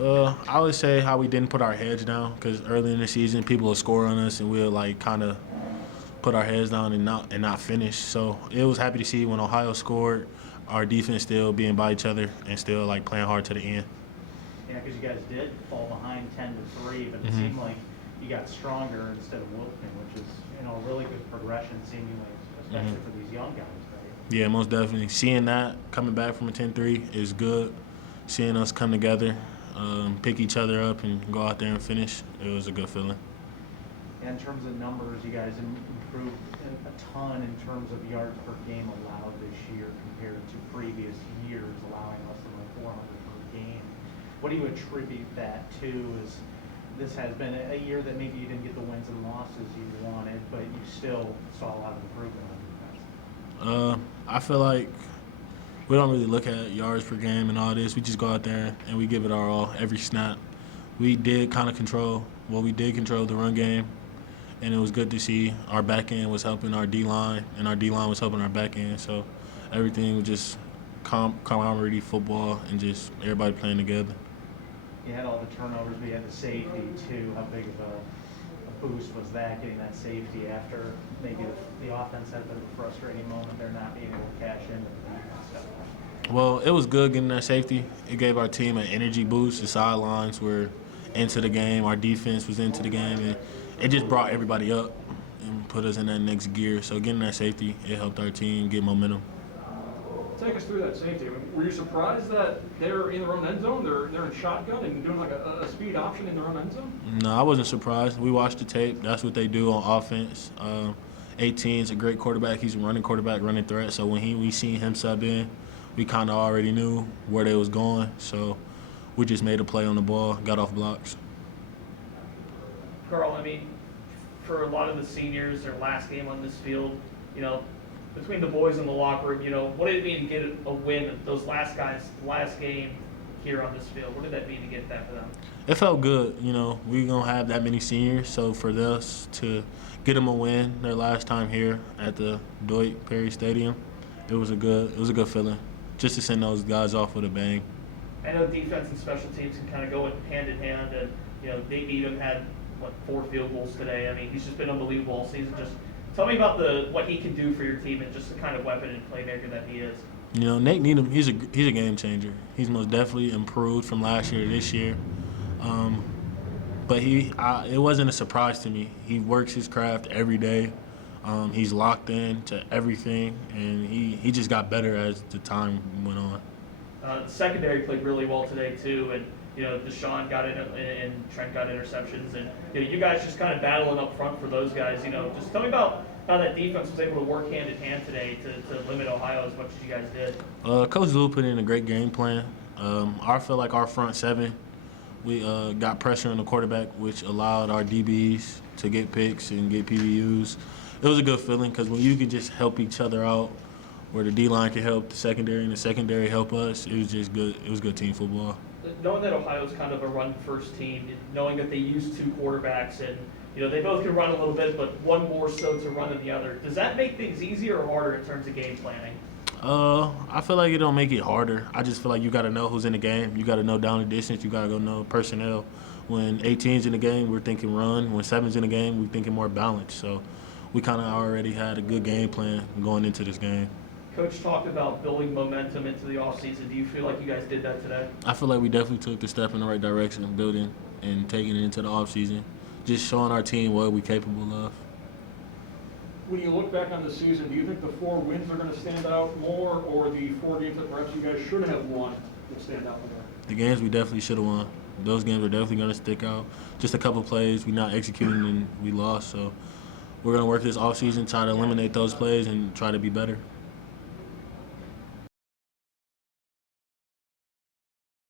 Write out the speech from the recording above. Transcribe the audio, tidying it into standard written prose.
I would say how we didn't put our heads down because early in the season people will score on us and we'll like kind of put our heads down and not finish. So it was happy to see when Ohio scored, our defense still being by each other and still like playing hard to the end. Yeah, because you guys did fall behind 10-3, but it seemed like you got stronger instead of wilting, which is a really good progression seemingly, especially for these young guys, right? Yeah, most definitely. Seeing that coming back from a 10-3 is good. Seeing us come together, pick each other up, and go out there and finish, it was a good feeling. And in terms of numbers, you guys improved a ton in terms of yards per game allowed this year compared to previous years, allowing less than 400 per game. What do you attribute that to? Is this has been a year that maybe you didn't get the wins and losses you wanted, but you still saw a lot of improvement on defense? I feel like we don't really look at yards per game and all this. We just go out there and we give it our all every snap. We did kind of control the run game, and it was good to see our back end was helping our D-line, and our D-line was helping our back end. So everything was just camaraderie football and just everybody playing together. You had all the turnovers, but you had the safety too. How big of a boost was that, getting that safety after maybe the offense had a bit of a frustrating moment, they're not being able to cash in the defense stuff? Well, it was good getting that safety. It gave our team an energy boost. The sidelines were into the game. Our defense was into the game. And it just brought everybody up and put us in that next gear. So getting that safety, it helped our team get momentum. Take us through that safety. I mean, were you surprised that they're in their own end zone? They're in shotgun and doing like a speed option in their own end zone? No, I wasn't surprised. We watched the tape. That's what they do on offense. 18 is a great quarterback. He's a running quarterback, running threat. So when we seen him sub in, we kind of already knew where they was going. So we just made a play on the ball, got off blocks. Karl, I mean, for a lot of the seniors, their last game on this field, between the boys in the locker room, what did it mean to get a win? Those last game here on this field, what did that mean to get that for them? It felt good. We don't have that many seniors, so for us to get them a win their last time here at the Dwight Perry Stadium, it was a good feeling. Just to send those guys off with a bang. I know defense and special teams can kind of go hand in hand, and Nate Needham had 4 field goals today. I mean, he's just been unbelievable all season. Just tell me about what he can do for your team and just the kind of weapon and playmaker that he is. Nate Needham, he's a game changer. He's most definitely improved from last year to this year. But it wasn't a surprise to me. He works his craft every day. He's locked in to everything, and he just got better as the time went on. The secondary played really well today too, and Deshaun got in and Trent got interceptions, and you guys just kind of battling up front for those guys. Just tell me about how that defense was able to work hand in hand today to limit Ohio as much as you guys did. Coach Lou put in a great game plan. I feel like our front seven, we got pressure on the quarterback, which allowed our DBs to get picks and get PBUs. It was a good feeling because when you could just help each other out, where the D-line could help the secondary and the secondary help us, it was just good. It was good team football. Knowing that Ohio's kind of a run-first team, knowing that they use 2 quarterbacks and they both can run a little bit, but one more so to run than the other, does that make things easier or harder in terms of game planning? I feel like it don't make it harder. I just feel like you got to know who's in the game. You got to know down the distance. You got to go know personnel. When 18's in the game, we're thinking run. When 7's in the game, we're thinking more balance. So we kind of already had a good game plan going into this game. Coach talked about building momentum into the offseason. Do you feel like you guys did that today? I feel like we definitely took the step in the right direction, building and taking it into the offseason, just showing our team what we're capable of. When you look back on the season, do you think the 4 wins are going to stand out more, or the 4 games that perhaps you guys should have won will stand out more? The games we definitely should have won. Those games are definitely going to stick out. Just a couple plays we not executing and we lost. So we're going to work this offseason, try to eliminate those plays and try to be better.